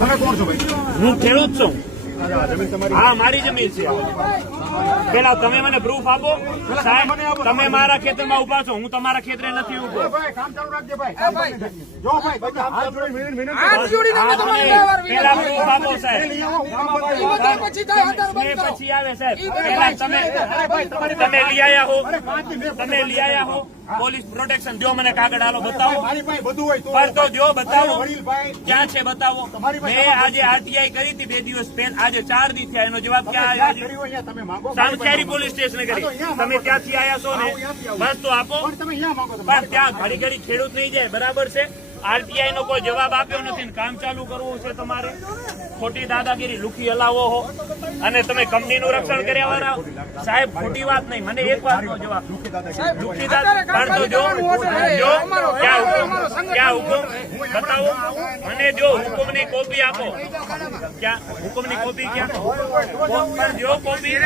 તમે કોણ છો ભાઈ? હું ખેડૂત છું. જમીન તમારી? હા, મારી જમીન છે. પેલા તમે મને પ્રૂફ આપો. સાહેબ, તમે મારા ખેતરમાં ઉભા છો, હું તમારા ખેતરે નથી ઉભો. ભાઈ કામ ચાલુ રાખજે ભાઈ. જો ભાઈ બધા હાથ જોડી વિનંતી પેલા પ્રૂફ આપો સાહેબ. લઈ આવો, હું કામ બતાવીશ. પછી આવે સાહેબ. પેલા તમે લઈ આવ્યા હો, તમે લઈ આવ્યા હો પોલીસ પ્રોટેક્શન દો, મને કાગળ હાલો બતાવો. મારી પાસે બધું હોય તો પર તો જો બતાવો વડીલભાઈ ક્યાં છે, બતાવો. મેં આજે આરટીઆઈ કરી હતી 2 દિવસ પહેલા, આજે 4 દી થયા, એનો જવાબ ક્યાં આવ્યો? કર્યું અહીંયા તમે માંગો. સામખિયારી પોલીસ સ્ટેશને કરી. તમે ત્યાંથી આવ્યા છો ને, બસ તો આપો. પણ તમે અહીંયા માંગો છો. પણ ત્યાં ઘડી ઘડી ખેડૂત નહીં જાય, બરાબર છે. આરટીઆઈ નો કોઈ જવાબ આપ્યો નથી ને કામ ચાલુ કરવું છે તમારે. ખોટી દાદાગીરી લુખી હલાવો હો અને તમે કંપનીનું રક્ષણ કર્યા વાળા. સાહેબ, ખોટી વાત નહીં, મને એક વાતનો જવાબ. લુખી દાદા તો જો ક્યાં હુકમ બતાવો મને, જો હુકમની કોપી આપો. ક્યાં હુકમની કોપી? ક્યાં? પણ જો કોપી